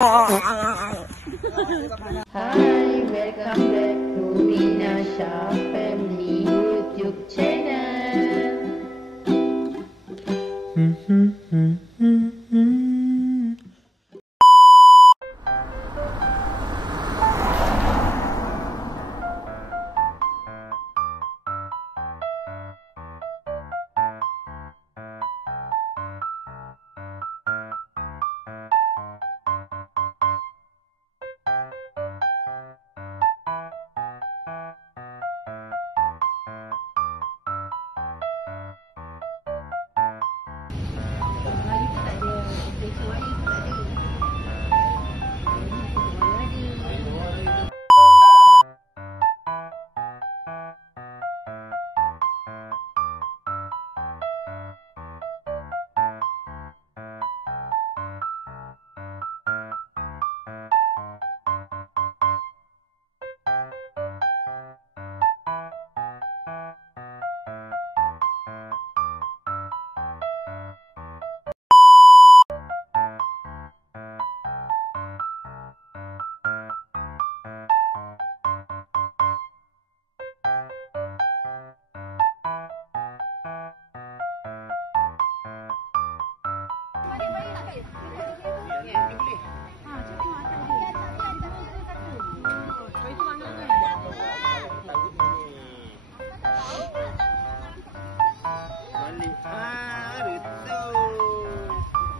Hi, welcome back to Minasha Family YouTube channel.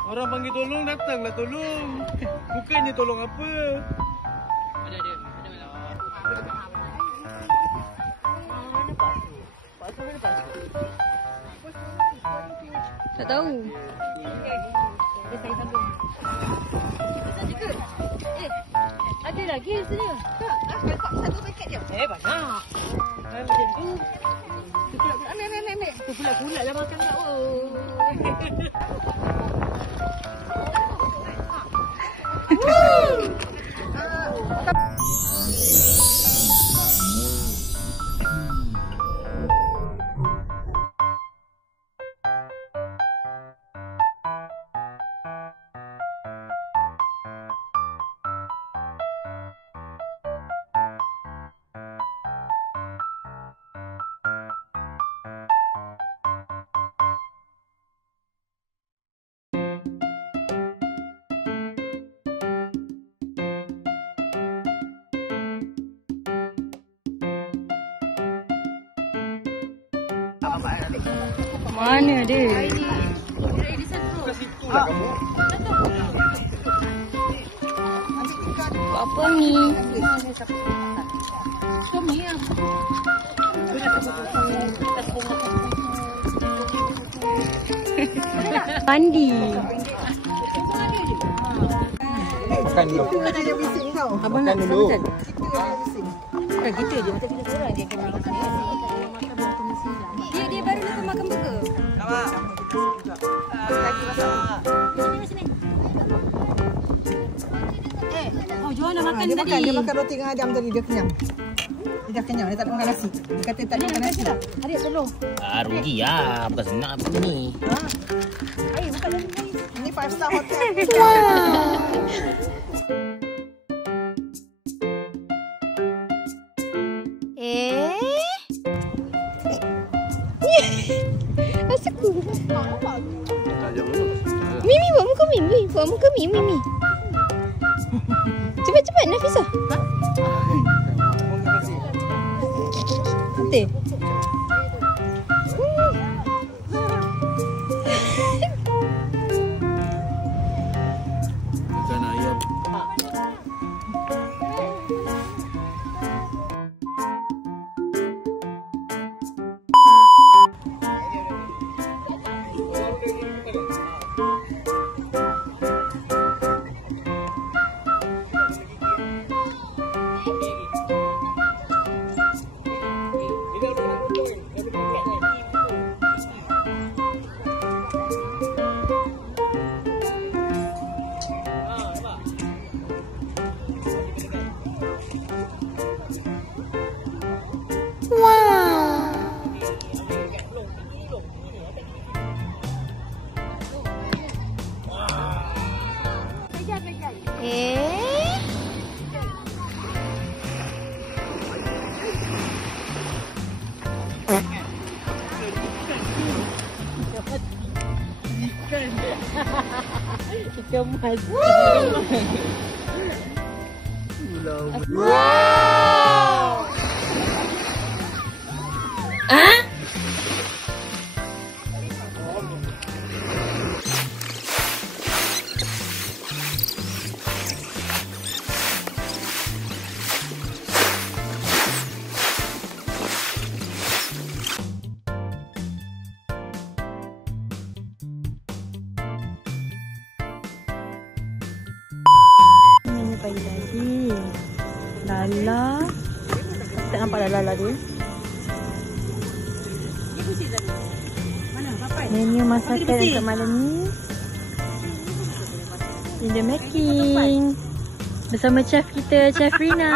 Orang panggil tolong, datanglah tolong. Bukannya tolong apa. Ada. Tak tahu. Ada lagi sini. Satu paket je. Banyak. Macam tu. Ambil. Tu pula lah makan tak. Mana dia? Apa ni? Mandi. Makan dulu. Abang nak dulu. Kita je macam kita orang dia akan makan ni. Dia baru nak makan burger. Awak. Lagi masak. Sini. Johan nak makan tadi. Dia makan roti dengan ayam tadi, dia kenyang. Dia dah kenyang, dia tak nak makan nasi. Dia kata tak nak makan nasi dah. Adik tolong. Rugi lah, bukan senang apa ni. Air bukan nasi. Ini 5 star hotel. Asaku. Mimi buat muka Mimi. Buat muka Mimi. Cepat Nafisah. Nanti. Makan ayam. Ini Kemas. Wow! Ah? Lagi Lala. Tak nampak dah Lala tu. Menu masakan untuk malam ni. In the making. Bersama chef kita, Chef Rina.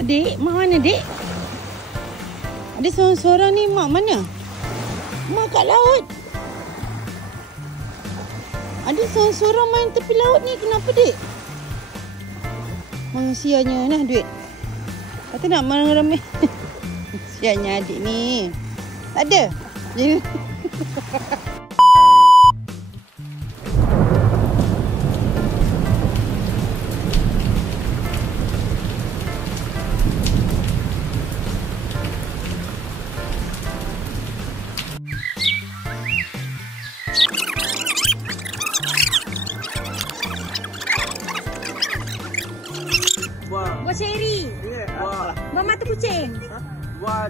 Adik, mak mana dek? Ada seorang-seorang ni, mak mana? Mak kat laut. Ada seorang-seorang main tepi laut ni, kenapa dek? Sianya nah duit. Kata nak ramai. Sianya adik ni. Tak ada. Buah cherry. Wah. Buah mata kucing. Wah.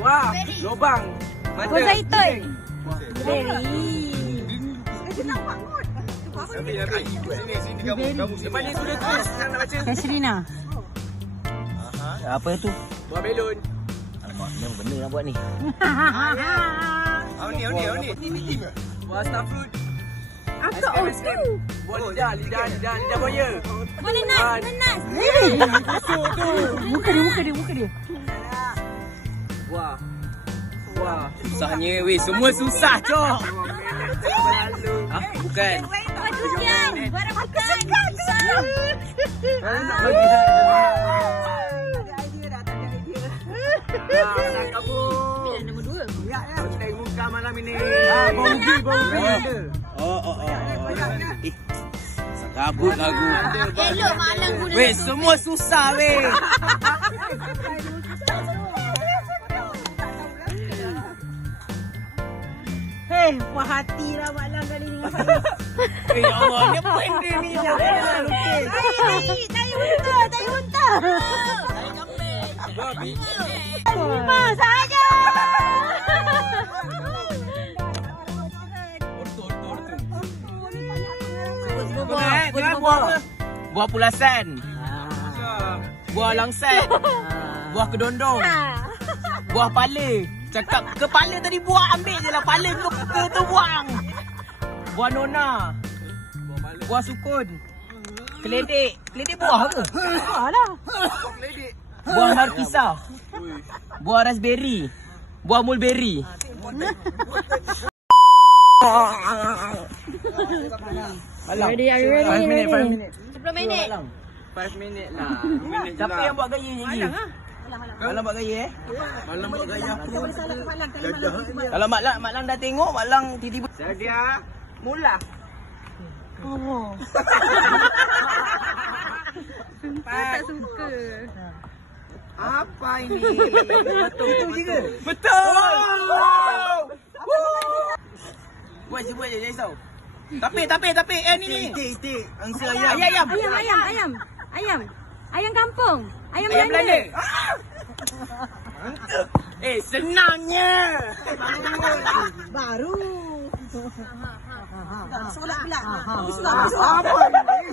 Wah. Lobang. Mata. Buah zaitun. Berry. Sini kamu. Lepas ni sudah tulis yang nak baca. Chef Rina. Apa tu? Buah belon. Alamak, ni apa benda nak buat ni? Ni. Buah starfruit. Apa tu? Buah lidah buaya. Buah nanas. Masuk tu. Muka dia. Wah. Susahnya weh, semua susah, Cok. Ah, bukan. Sekian. Barang makan. Kamu. Nombor 2. Kita buka malam ini. Bau ubi. Kabut lagu. Elok malam guna. Weh, semua susah weh. Hei, puas hati lah malam kali ni. Ya Allah, ni apa benda ni? Tai unta. Lima saja. Buah pulasan. Buah langsan. Buah kedondong. Buah pala. Cakap kepala tadi buah, ambil je lah. Pala ke tu buang. Buah nona. Buah sukun. Keledek. Keledek buah ke? Buah lah. Buah markisa. Buah raspberry. Buah mulberry. Ready, are you ready? 5 minit. 10 minit. 5 minit lah. Siapa yang buat gaya ni? Malang buat gaya Malang buat gaya. Kalau Mak Lang dah tengok, Mak Lang tiba-tiba sedia mula. Oh. Tak suka. Apa ini? Betul juga. Betul. Buat je jangan risau. Tapi ni. Tik. Angsa ayam. Ayam kampung. Ayam Belanda. Belanda. Senangnya. Baru. Solat pula. Apa ini?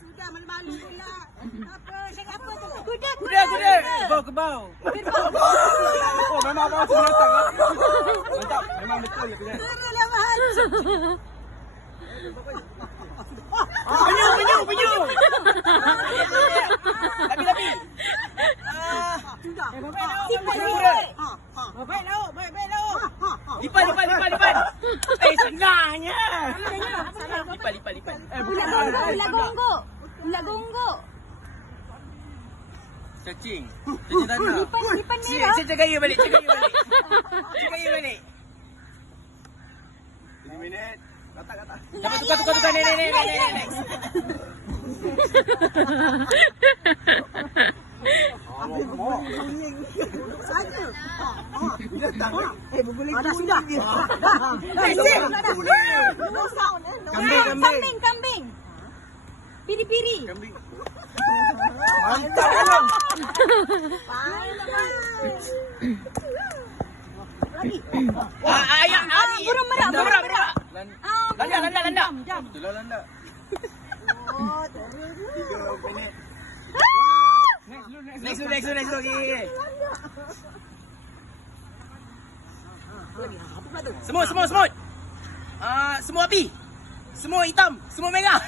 Sudah malu-malu pula. Apa? Cakap apa tu? Kuda. Bau ke bau. Oh, memang bau binatang lah. Mantap, memang betul. Serulah mahal. Penyu. Tapi. Baik lauk. Lipat. Senangnya. Lipat. Ulat gonggok. Cacing tanah. Lipan merah. Saya gaya balik. 5 minit. Kata. Dapat tukar. Next. Saja. Binatang. Berguling. Sudah. Kambing. Piri-piri. Kambing. Mantap kan? Ayam. Burung merak. Landak. Jam. Betul lah landak. 3 minit. Next. Okay. Semut. Semut api. Semut hitam. Semut merah.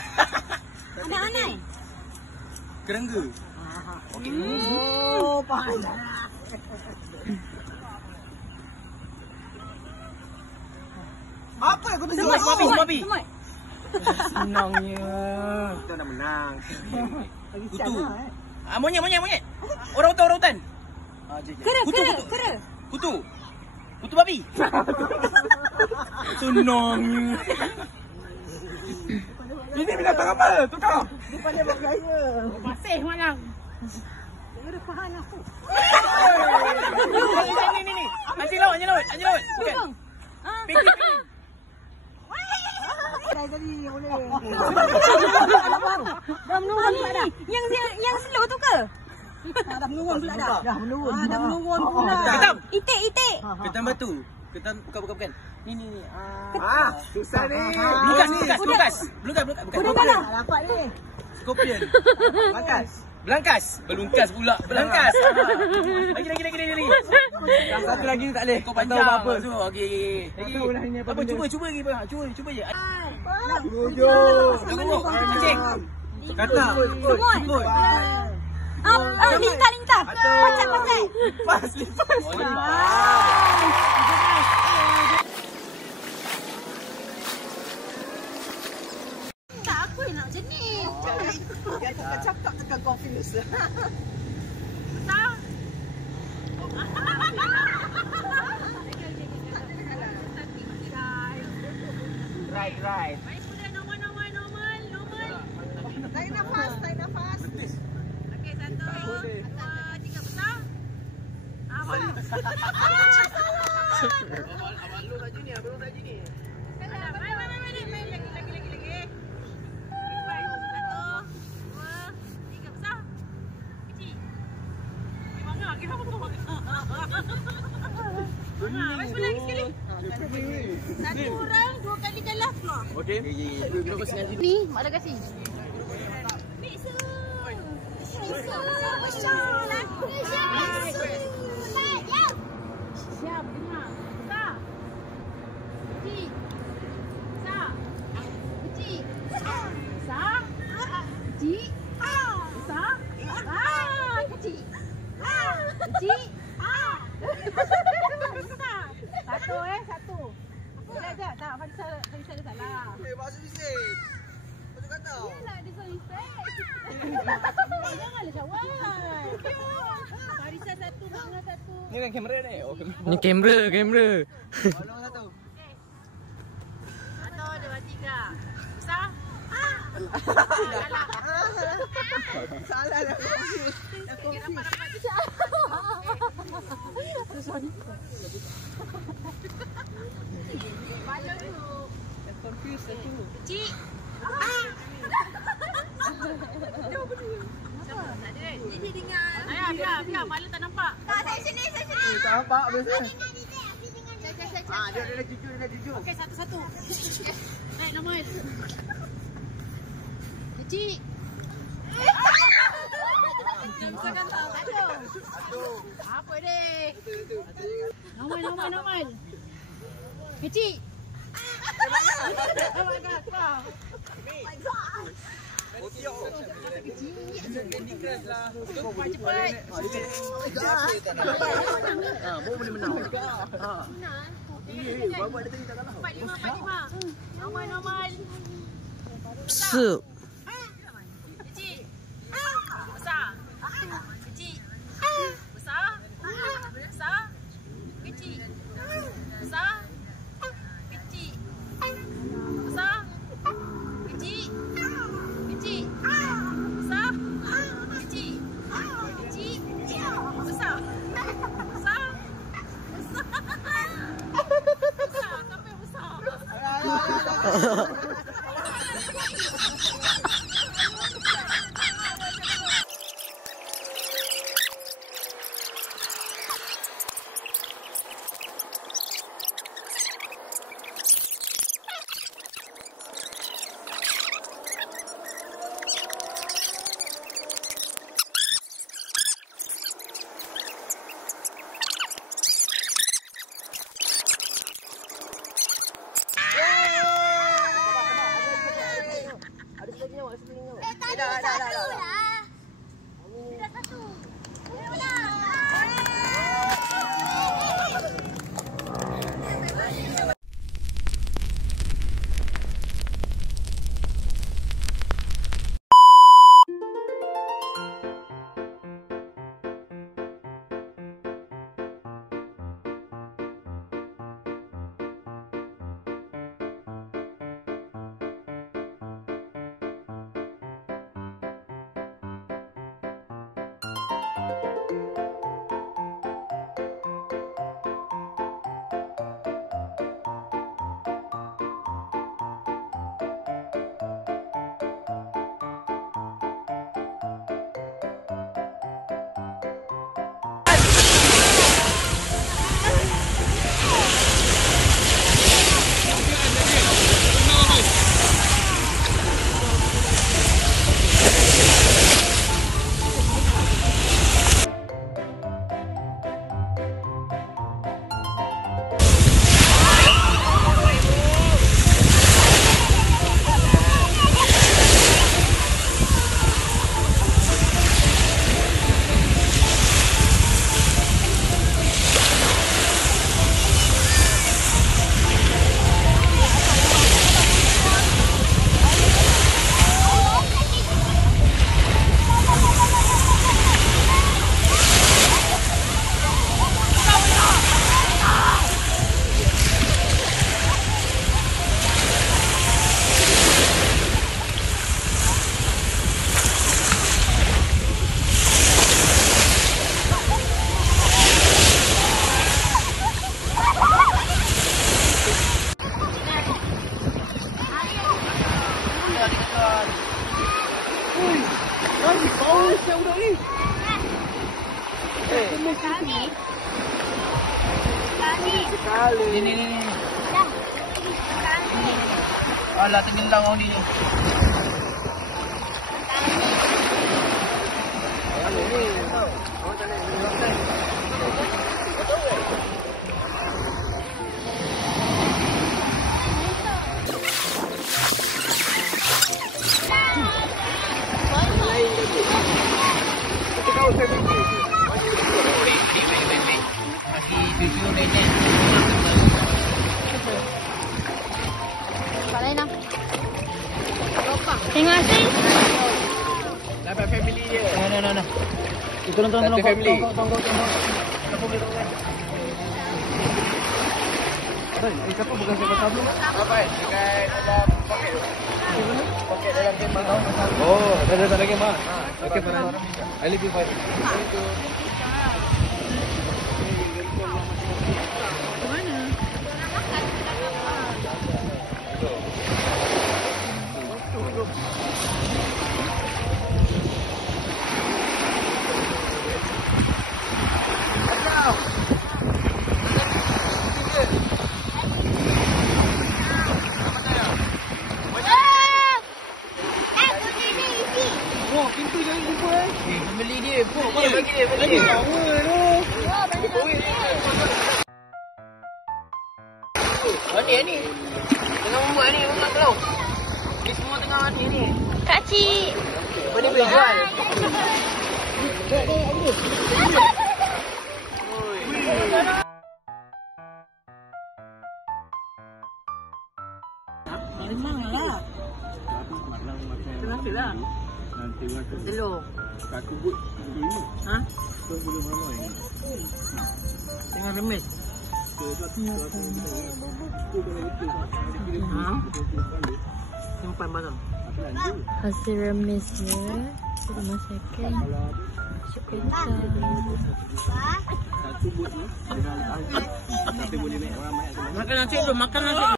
Anai. Kerengga. Okey. Oh, pandai. Apa yang kau tunjuk? Semut api. Semut. Senangnya. Kita dah menang. Kutu. Monyet. Orang hutan. Kera. Kutu babi. Senangnya. Ini binatang apa? Tukar. Dia bergaya. Masih malang. Dia faham aku. Ni. Anjing laut. Bukan. Penguin. Dah jadi boleh. Dah menurun pula dah. Yang slow tu ke? Dah menurun pula dah. Dah menurun pula. Ketam. Itik. Ketam batu. Ketam bukan. Ni. Susah ni. Belukas. Bukan. Kuda dalam. Dapat ni. Scorpion. Belangkas. Belungkas pula. Belangkas. Lagi. Satu lagi ni tak boleh. Kau panjang. apa. Okey. Lagi. Apa cuba lagi bang. Cuba je. Tujuh. Anjing. Kata. Semut. Lintah. Pacat. Pas. Tak, aku nak macam ni. Dia tak cakap tekan confuse. Right. Tarik nafas. Okey, 1, 2, 3 besar. Abang lu tak gini. Main lagi. Baik, 1, 2, 3 besar. Kecil. Bangga, kita apa kau? Baik, lagi sekali. Satu orang 2 kali kalah keluar. Okey. Ni, mak dah kasih. Siap, dengar. Besar. Kecil. Besar. Kecil. Besar. Kecil. Besar. Kecil. Kecil. Besar. Satu. Sekejap. Tak, Fadisa ada salah. Maksud bisik. Betul kata. Yelah, dia so respect. Janganlah syawal. Fadisa 1, Bangga 1. Ni kan kamera ni. Ni kamera. Tolong satu. 1, 2, 3. Besar. Salah dah. Dah confuse. Balon tu. Dah confuse tu. Kecil. Tak ada. Ini dengar. Biar. Balon tak nampak. Tak, saya sini. Tak nampak biasa. Saya. Dia dah jujur. Okey, satu-satu. Naik normal. Kecil. Apa dek? Normal. Kecil. Oh my god. Cepat. Baru boleh menang. Normal. Sup. Kecil. Besar. Kecil. Besar. Besar. Kecil. Besar. Kecil. Besar. Kecil. Kecil. Besar. Kecil. Kecil. Besar. Besar. Besar. Sampai besar. Ni. Alah, tenggelam kau ni. Tengok asyik. Dapat family je. Nah. Tolong. Family. Tolong. Siapa bukan siapa tahu? Apa? Dekat dalam poket. Poket dalam kemah. Oh, ada lagi mah. Okey, para. I leave you for. Family dia. Ni. Tengah membuat ni, membuat belum? Ni semua tengah ni. Kak Cik. Apa ni boleh jual? Memanglah. Kenapa lah? Nanti makan. Telur. Aku buat dulu. Ha? Kau belum ramai. Tengah remis. Ha? Simpan barang. Hasil remisnya kita masakkan syukur. Satu buat ni. Tapi boleh naik ramai. Makan nasi dulu, makan nasi.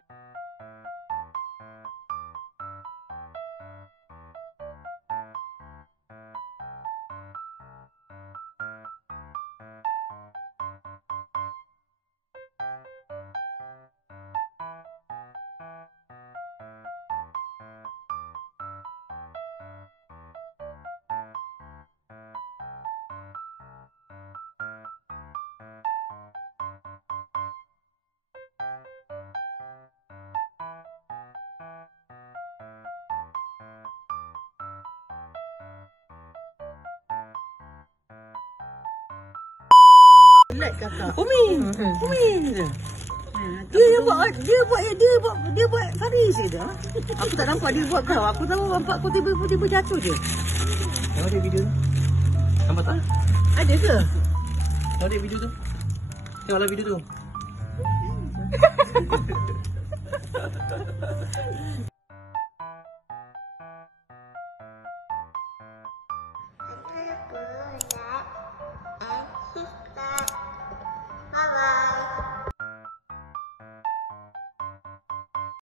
Umi. Dia buat Faris je dah. Aku tak nampak dia buat kau. Aku tahu nampak kau tiba-tiba jatuh je. Tengok dia video tu. Nampak tak? Ada ke? Tengok dia video tu. Tengoklah video tu.